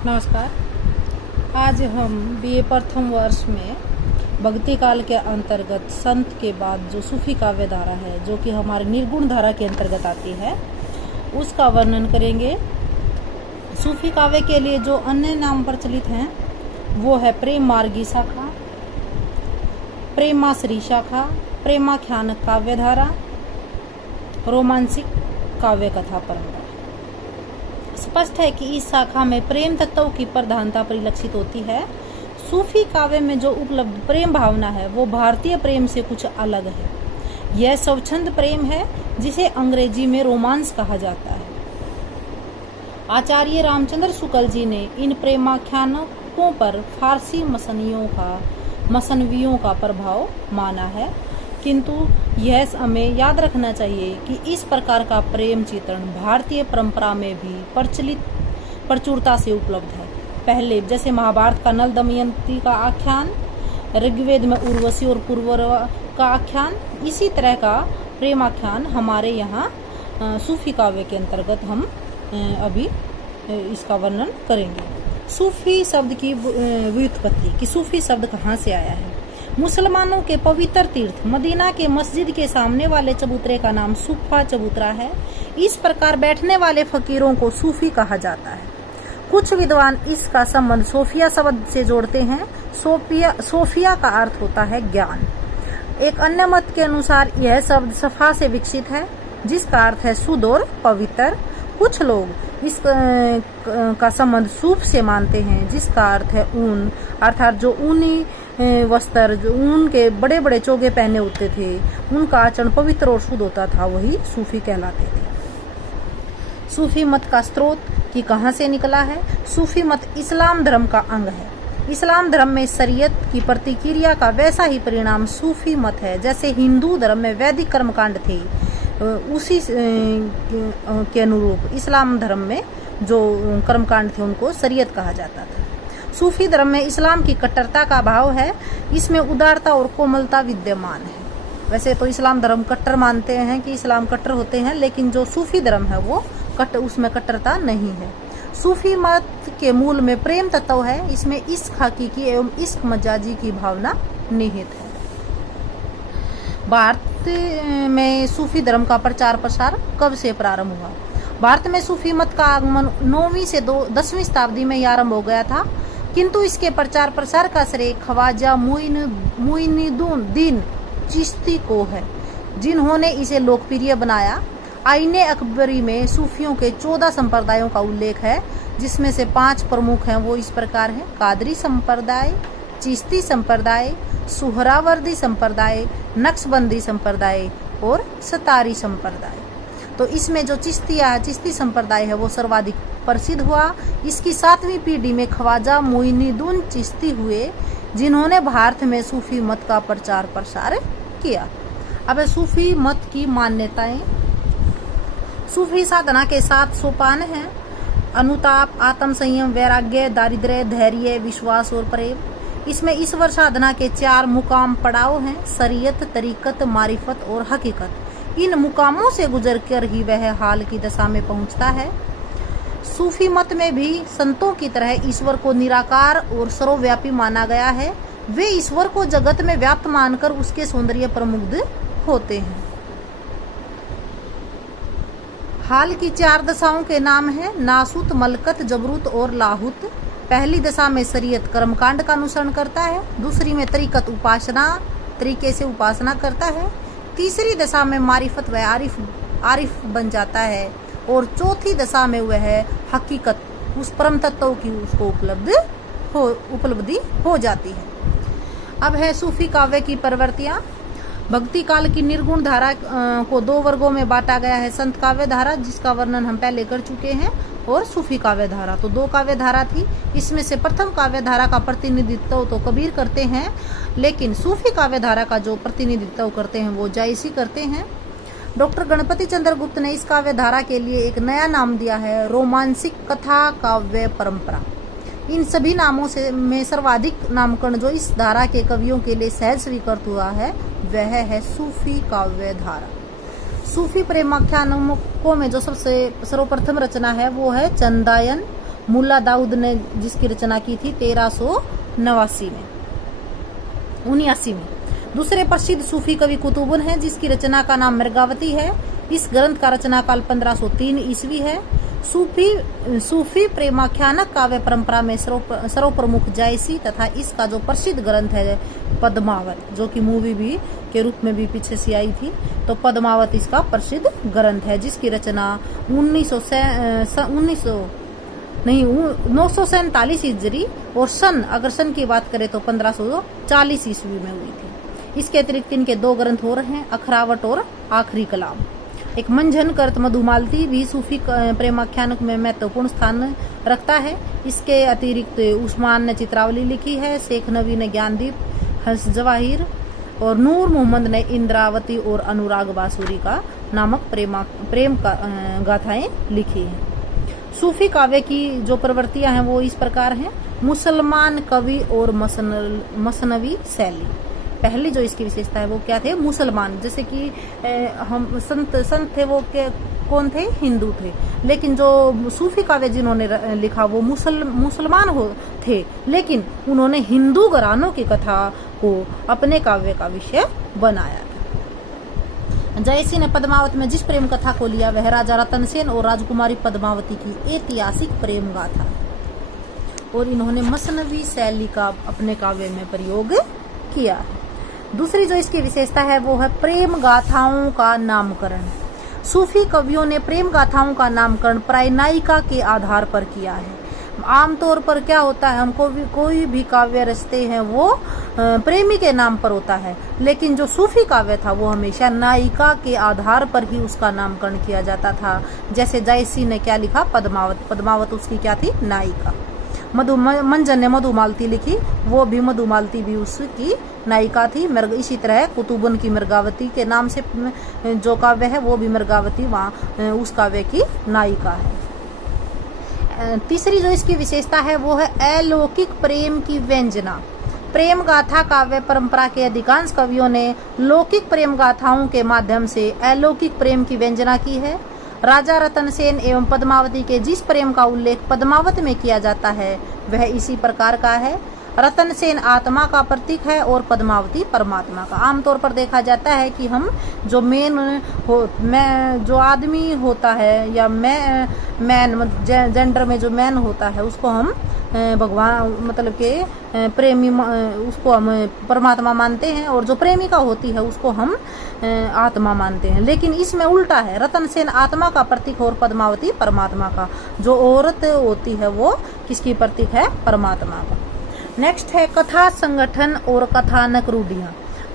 नमस्कार। आज हम बीए प्रथम वर्ष में भक्ति काल के अंतर्गत संत के बाद जो सूफी काव्य धारा है, जो कि हमारे निर्गुण धारा के अंतर्गत आती है, उसका वर्णन करेंगे। सूफी काव्य के लिए जो अन्य नाम प्रचलित हैं वो है प्रेम मार्गी शाखा, प्रेमाश्री शाखा, प्रेमाख्यान काव्य धारा, रोमांसिक काव्य कथा परंपरा। स्पष्ट है कि इस शाखा में प्रेम तत्व की प्रधानता परिलक्षित होती है। सूफी काव्य में जो उपलब्ध प्रेम भावना है वो भारतीय प्रेम से कुछ अलग है। यह स्वच्छंद प्रेम है जिसे अंग्रेजी में रोमांस कहा जाता है। आचार्य रामचंद्र शुक्ल जी ने इन प्रेमाख्यानों पर फारसी मसनवियों का प्रभाव माना है, किंतु यह हमें याद रखना चाहिए कि इस प्रकार का प्रेम चित्रण भारतीय परंपरा में भी प्रचुरता से उपलब्ध है। पहले जैसे महाभारत का नल दमयंती का आख्यान, ऋग्वेद में उर्वशी और पुरवरा का आख्यान, इसी तरह का प्रेमाख्यान हमारे यहाँ सूफी काव्य के अंतर्गत हम अभी इसका वर्णन करेंगे। सूफी शब्द की व्युत्पत्ति कि सूफी शब्द कहाँ से आया है। मुसलमानों के पवित्र तीर्थ मदीना के मस्जिद के सामने वाले चबूतरे का नाम सूफा चबूतरा है। इस प्रकार बैठने वाले फकीरों को सूफी कहा जाता है। कुछ विद्वान इसका संबंध सोफिया शब्द से जोड़ते हैं। सोफिया का अर्थ होता है ज्ञान। एक अन्य मत के अनुसार यह शब्द सफा से विकसित है, जिसका अर्थ है शुद्ध और पवित्र। कुछ लोग इस का संबंध सूफ से मानते हैं, जिसका अर्थ है ऊन, अर्थात जो ऊनी वस्त्र, जो ऊन के बड़े बड़े चोगे पहने होते थे, उनका आचरण पवित्र और शुद्ध होता था, वही सूफी कहलाते थे। सूफी मत का स्रोत कि कहाँ से निकला है। सूफी मत इस्लाम धर्म का अंग है। इस्लाम धर्म में शरीयत की प्रतिक्रिया का वैसा ही परिणाम सूफी मत है। जैसे हिंदू धर्म में वैदिक कर्मकांड थे, उसी के अनुरूप इस्लाम धर्म में जो कर्मकांड थे उनको शरीयत कहा जाता था। सूफी धर्म में इस्लाम की कट्टरता का भाव है। इसमें उदारता और कोमलता विद्यमान है। वैसे तो इस्लाम धर्म कट्टर मानते हैं कि इस्लाम कट्टर होते हैं, लेकिन जो सूफी धर्म है वो उसमें कट्टरता नहीं है। सूफी मत के मूल में प्रेम तत्व है। इसमें इश्क हकीकी एवं इश्क मजाजी की भावना निहित है। भारत में सूफी धर्म का प्रचार प्रसार कब से प्रारंभ हुआ। भारत में सूफी मत का आगमन 9वीं से 10वीं शताब्दी में आरंभ हो गया था, किंतु इसके प्रचार प्रसार का श्रेय ख्वाजा मुइनुद्दीन चिश्ती को है, जिन्होंने इसे लोकप्रिय बनाया। आईने अकबरी में सूफियों के 14 संप्रदायों का उल्लेख है, जिसमें से 5 प्रमुख हैं। वो इस प्रकार हैं: कादरी संप्रदाय, चिश्ती संप्रदाय, सुहरावर्दी संप्रदाय, नक्शबंदी संप्रदाय और सतारी संप्रदाय। तो इसमें जो चिश्ती संप्रदाय है वो सर्वाधिक प्रसिद्ध हुआ। इसकी 7वीं पीढ़ी में ख्वाजा मुइनुद्दीन चिश्ती हुए, जिन्होंने भारत में सूफी मत का प्रचार प्रसार किया। अब सूफी मत की मान्यताएं। सूफी साधना के 7 सोपान हैं: अनुताप, आत्म संयम, वैराग्य, दारिद्र्य, धैर्य, विश्वास और प्रेम। इसमें ईश्वर साधना के 4 मुकाम पड़ाव हैं: शरीयत, तरीकत, मारिफत और हकीकत। इन मुकामों से गुजरकर ही वह हाल की दशा में पहुंचता है। सूफी मत में भी संतों की तरह ईश्वर को निराकार और सर्वव्यापी माना गया है। वे ईश्वर को जगत में व्याप्त मानकर उसके सौंदर्य पर मुग्ध होते हैं। हाल की 4 दशाओं के नाम हैं: नासूत, मलकत, जबरूत और लाहुत। पहली दशा में शरीयत कर्मकांड का अनुसरण करता है। दूसरी में तरीकत उपासना तरीके से उपासना करता है। तीसरी दशा में मारिफत व आरिफ बन जाता है। और चौथी दशा में वह हकीकत, उस परम तत्व की उसको उपलब्धि हो जाती है। अब है सूफी काव्य की प्रवृत्तियाँ। भक्ति काल की निर्गुण धारा को 2 वर्गों में बांटा गया है: संत काव्य धारा, जिसका वर्णन हम पहले कर चुके हैं, और सूफी काव्य धारा। तो 2 काव्य धारा थी। इसमें से प्रथम काव्य धारा का प्रतिनिधित्व तो कबीर करते हैं, लेकिन सूफी काव्य धारा का जो प्रतिनिधित्व करते हैं वो जायसी करते हैं। डॉक्टर गणपति चंद्र गुप्त ने इस काव्य धारा के लिए एक नया नाम दिया है: रोमांसिक कथा काव्य परंपरा। इन सभी नामों में सर्वाधिक नामकरण जो इस धारा के कवियों के लिए सहज स्वीकृत हुआ है वह है सूफी काव्य धारा। सूफी प्रेमाख्यानों में जो सबसे सर्वप्रथम रचना है वो है चंदायन मुल्ला दाऊद ने जिसकी रचना की थी 1389 में। दूसरे प्रसिद्ध सूफी कवि कुतुबुन हैं जिसकी रचना का नाम मृगावती है। इस ग्रंथ का रचना काल 1503 ईस्वी है। सूफी प्रेमाख्यानक काव्य परंपरा में सर्वप्रमुख जायसी तथा इसका जो प्रसिद्ध ग्रंथ है पद्मावत, जो कि मूवी भी के रूप में भी पीछे से आई थी, तो पद्मावत इसका प्रसिद्ध ग्रंथ है जिसकी रचना 947 हिजरी और अगर सन की बात करें तो 1540 ईस्वी में हुई थी। इसके अतिरिक्त इनके 2 ग्रंथ और हैं, अखरावट और आखिरी कलाम। एक मंझन कर्त मधुमालती भी सूफी प्रेमाख्यानक में महत्वपूर्ण स्थान रखता है। इसके अतिरिक्त उस्मान ने चित्रावली लिखी है, शेख नबी ने ज्ञानदीप, हंस जवाहिर और नूर मोहम्मद ने इंद्रावती और अनुराग बांसुरी का नामक प्रेम गाथाएं लिखी हैं। सूफी काव्य की जो प्रवृत्तियां हैं वो इस प्रकार हैं। मुसलमान कवि और मसनवी शैली। पहली जो इसकी विशेषता है वो क्या थे? मुसलमान, जैसे कि हम संत थे वो कौन थे? हिंदू थे, लेकिन जो सूफी काव्य जिन्होंने लिखा वो मुसलमान थे, लेकिन उन्होंने हिंदू घरानों की कथा को अपने काव्य का विषय बनाया था। जयसी ने पद्मावत में जिस प्रेम कथा को लिया वह राजा रतन सेन और राजकुमारी पद्मावती की ऐतिहासिक प्रेम गाथा है और इन्होंने मसनवी शैली का अपने काव्य में प्रयोग किया है। दूसरी जो इसकी विशेषता है वो है प्रेम गाथाओं का नामकरण। सूफी कवियों ने प्रेम गाथाओं का नामकरण प्राय नायिका के आधार पर किया है। आमतौर पर क्या होता है, हमको कोई भी काव्य रचते हैं वो प्रेमी के नाम पर होता है, लेकिन जो सूफी काव्य था वो हमेशा नायिका के आधार पर ही उसका नामकरण किया जाता था। जैसे जायसी ने क्या लिखा? पद्मावत उसकी क्या थी? नायिका। मंजन ने मधुमालती लिखी, वो भी मधुमालती भी उसकी नायिका थी। इसी तरह कुतुबुन की मृगावती के नाम से जो काव्य है वो भी मृगावती वहाँ उस काव्य की नायिका है। तीसरी जो इसकी विशेषता है वो है अलौकिक प्रेम की व्यंजना। प्रेम गाथा काव्य परंपरा के अधिकांश कवियों ने लौकिक प्रेम गाथाओं के माध्यम से अलौकिक प्रेम की व्यंजना की है। राजा रतन सेन एवं पद्मावती के जिस प्रेम का उल्लेख पद्मावत में किया जाता है वह इसी प्रकार का है। रतन सेन आत्मा का प्रतीक है और पद्मावती परमात्मा का। आमतौर पर देखा जाता है कि हम जो जो आदमी होता है या जेंडर में जो मैन होता है उसको हम भगवान मतलब के प्रेमी उसको हम परमात्मा मानते हैं और जो प्रेमिका होती है उसको हम आत्मा मानते हैं, लेकिन इसमें उल्टा है। रतन सेन आत्मा का प्रतीक और पद्मावती परमात्मा का। जो औरत होती है वो किसकी प्रतीक है? परमात्मा का। नेक्स्ट है कथा संगठन और कथानक रूढ़ियां।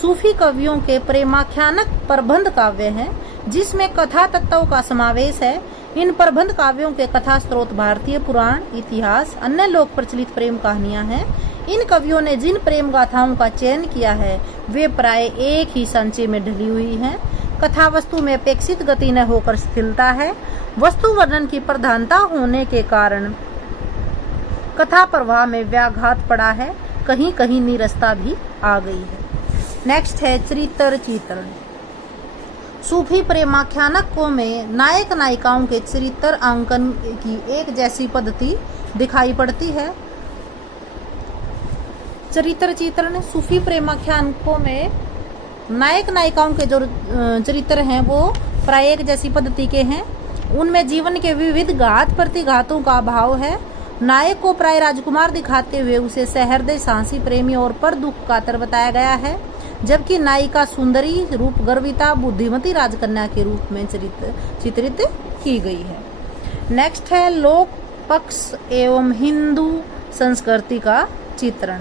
सूफी कवियों के प्रेमाख्यानक प्रबंध काव्य हैं जिसमें कथा तत्वों का समावेश है। इन प्रबंध काव्यों के कथा स्रोत भारतीय पुराण, इतिहास, अन्य लोक प्रचलित प्रेम कहानियां हैं। इन कवियों ने जिन प्रेम गाथाओं का चयन किया है वे प्राय एक ही संचय में ढली हुई हैं। कथा वस्तु में अपेक्षित गति न होकर स्थिरता है। वस्तु वर्णन की प्रधानता होने के कारण कथा प्रवाह में व्याघात पड़ा है, कहीं कहीं नीरसता भी आ गई है। नेक्स्ट है चरित्र चित्रण। सूफी प्रेमाख्यानकों में नायक नायिकाओं के चरित्र अंकन की एक जैसी पद्धति दिखाई पड़ती है। चरित्र चित्रण सूफी प्रेमाख्यानकों में नायक नायिकाओं के जो चरित्र हैं वो प्राय एक जैसी पद्धति के हैं। उनमें जीवन के विविध घात प्रतिघातों का अभाव है। नायक को प्राय राजकुमार दिखाते हुए उसे सहृदय, साहसी, प्रेमी और पर दुख कातर बताया गया है, जबकि नायिका सुंदरी, रूप गर्विता, बुद्धिमती राजकन्या के रूप में चित्रित की गई है। नेक्स्ट है लोक पक्ष एवं हिंदू संस्कृति का चित्रण।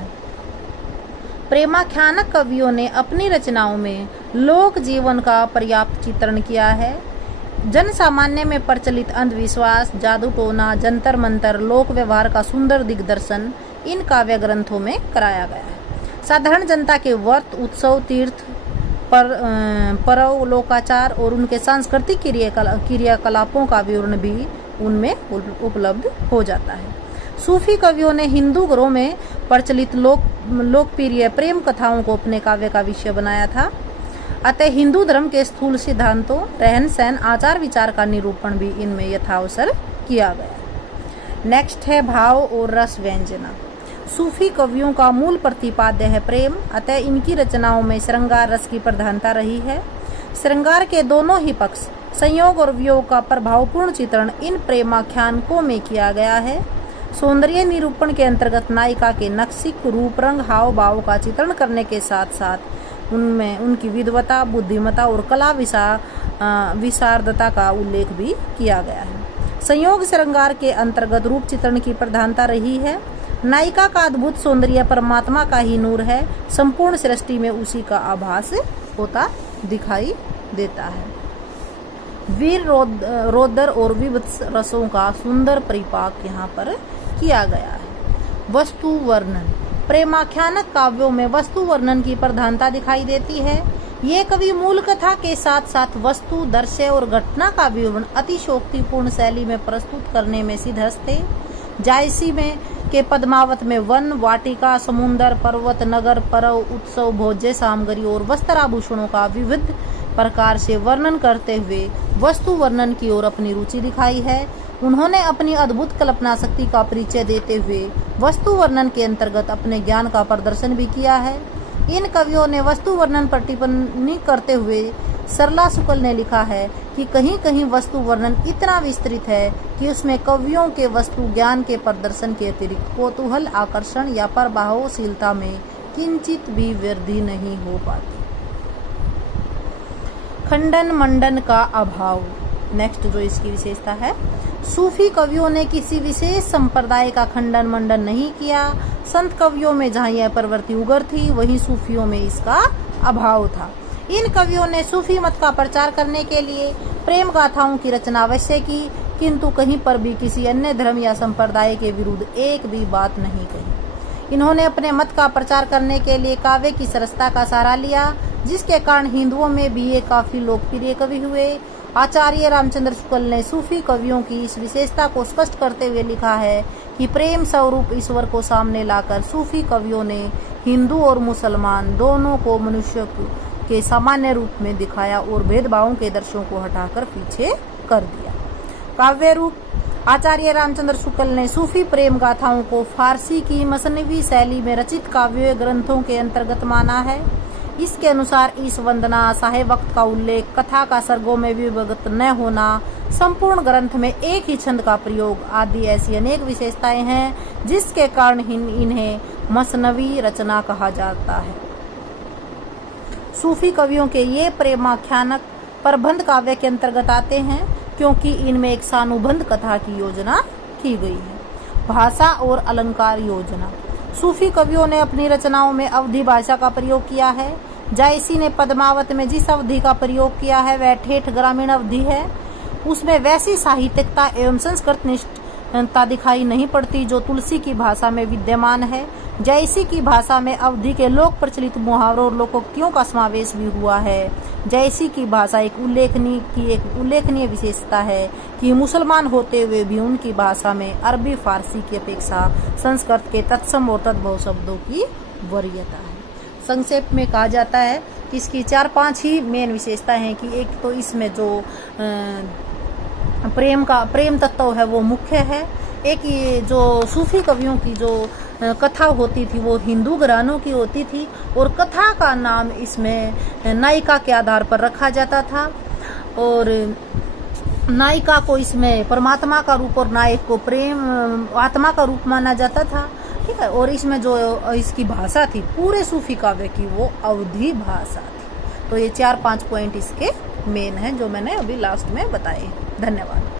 प्रेमाख्यानक कवियों ने अपनी रचनाओं में लोक जीवन का पर्याप्त चित्रण किया है। जन सामान्य में प्रचलित अंधविश्वास, जादू टोना, जंतर मंतर, लोक व्यवहार का सुंदर दिग्दर्शन इन काव्य ग्रंथों में कराया गया है। साधारण जनता के व्रत, उत्सव, तीर्थ, परव, लोकाचार और उनके सांस्कृतिक क्रियाकलापों का विवरण भी उनमें उपलब्ध हो जाता है। सूफी कवियों ने हिंदू घरों में प्रचलित लोकप्रिय प्रेम कथाओं को अपने काव्य का विषय बनाया था। अतः हिंदू धर्म के स्थूल सिद्धांतों, रहन सहन, आचार विचार का निरूपण भी इनमें यथावसर किया गया। नेक्स्ट है भाव और रस व्यंजना। सूफी कवियों का मूल प्रतिपाद्य है प्रेम, अतः इनकी रचनाओं में श्रृंगार रस की प्रधानता रही है। श्रृंगार के दोनों ही पक्ष, संयोग और वियोग का प्रभावपूर्ण चित्रण इन प्रेमाख्यानकों में किया गया है। सौंदर्य निरूपण के अंतर्गत नायिका के नक्शिक रूप, रंग, हाव भाव का चित्रण करने के साथ साथ उनमें उनकी विद्वता, बुद्धिमत्ता और कला विशारदता का उल्लेख भी किया गया है। संयोग श्रृंगार के अंतर्गत रूप चित्रण की प्रधानता रही है। नायिका का अद्भुत सौंदर्य परमात्मा का ही नूर है, संपूर्ण सृष्टि में उसी का आभास होता दिखाई देता है। वीर रौद्र और विभत्स रसों का सुंदर परिपाक यहाँ पर किया गया है। वस्तु वर्णन। प्रेमाख्यानक काव्यों में वस्तु वर्णन की प्रधानता दिखाई देती है। ये कवि मूल कथा के साथ साथ वस्तु, दृश्य और घटना का विवरण अतिशोक्तिपूर्ण शैली में प्रस्तुत करने में सिद्धहस्त थे। जायसी में के पद्मावत में वन, वाटिका, समुद्र, पर्वत, नगर, पर्व, उत्सव, भोज्य सामग्री और वस्त्राभूषणों का विविध प्रकार से वर्णन करते हुए वस्तु वर्णन की ओर अपनी रुचि दिखाई है। उन्होंने अपनी अद्भुत कल्पना शक्ति का परिचय देते हुए वस्तु वर्णन के अंतर्गत अपने ज्ञान का प्रदर्शन भी किया है। इन कवियों ने वस्तु वर्णन पर टिप्पणी करते हुए सरला शुक्ल ने लिखा है कि कहीं कहीं वस्तु वर्णन इतना विस्तृत है कि उसमें कवियों के वस्तु ज्ञान के प्रदर्शन के अतिरिक्त कौतूहल, आकर्षण या प्रभावशीलता में किंचित भी वृद्धि नहीं हो पाती। खंडन मंडन का अभाव। नेक्स्ट जो इसकी विशेषता है, सूफी कवियों ने किसी विशेष संप्रदाय का खंडन मंडन नहीं किया। संत कवियों में जहाँ यह प्रवृत्ति उगर थी, वहीं सूफियों में इसका अभाव था। इन कवियों ने सूफी मत का प्रचार करने के लिए प्रेम गाथाओं की रचना अवश्य की, किंतु कहीं पर भी किसी अन्य धर्म या संप्रदाय के विरुद्ध एक भी बात नहीं कही। इन्होंने अपने मत का प्रचार करने के लिए काव्य की सरसता का सहारा लिया, जिसके कारण हिंदुओं में भी ये काफी लोकप्रिय कवि हुए। आचार्य रामचंद्र शुक्ल ने सूफी कवियों की इस विशेषता को स्पष्ट करते हुए लिखा है कि प्रेम स्वरूप ईश्वर को सामने लाकर सूफी कवियों ने हिंदू और मुसलमान दोनों को मनुष्य के सामान्य रूप में दिखाया और भेदभावों के दर्शों को हटाकर पीछे कर दिया। काव्य रूप। आचार्य रामचंद्र शुक्ल ने सूफी प्रेम गाथाओं को फारसी की मसनवी शैली में रचित काव्य ग्रंथों के अंतर्गत माना है। इसके अनुसार इस वंदना, साहेब वक्त का उल्लेख, कथा का सर्गों में विभक्त न होना, संपूर्ण ग्रंथ में एक ही छंद का प्रयोग आदि ऐसी अनेक विशेषताएं हैं, जिसके कारण इन्हें मसनवी रचना कहा जाता है। सूफी कवियों के ये प्रेमाख्यानक प्रबंध काव्य के अंतर्गत आते हैं, क्योंकि इनमें एक सानुबंध कथा की योजना की गई है। भाषा और अलंकार योजना। सूफी कवियों ने अपनी रचनाओं में अवधी भाषा का प्रयोग किया है। जायसी ने पद्मावत में जिस अवधि का प्रयोग किया है वह ठेठ ग्रामीण अवधि है। उसमें वैसी साहित्यिकता एवं संस्कृत निष्ठता दिखाई नहीं पड़ती जो तुलसी की भाषा में विद्यमान है। जायसी की भाषा में अवधि के लोक प्रचलित मुहावरों और लोकोक्तियों का समावेश भी हुआ है। जायसी की भाषा एक उल्लेखनीय विशेषता है कि मुसलमान होते हुए भी उनकी भाषा में अरबी फारसी की अपेक्षा संस्कृत के तत्सम और तद्भव शब्दों की वरीयता है। संक्षेप में कहा जाता है कि इसकी 4-5 ही मेन विशेषता हैं कि एक तो इसमें जो प्रेम तत्व है वो मुख्य है। एक ये जो सूफी कवियों की जो कथा होती थी वो हिंदू घरानों की होती थी और कथा का नाम इसमें नायिका के आधार पर रखा जाता था और नायिका को इसमें परमात्मा का रूप और नायक को प्रेम आत्मा का रूप माना जाता था। ठीक है। और इसमें जो इसकी भाषा थी पूरे सूफी काव्य की वो अवधी भाषा थी। तो ये 4-5 पॉइंट इसके मेन हैं जो मैंने अभी लास्ट में बताए। धन्यवाद।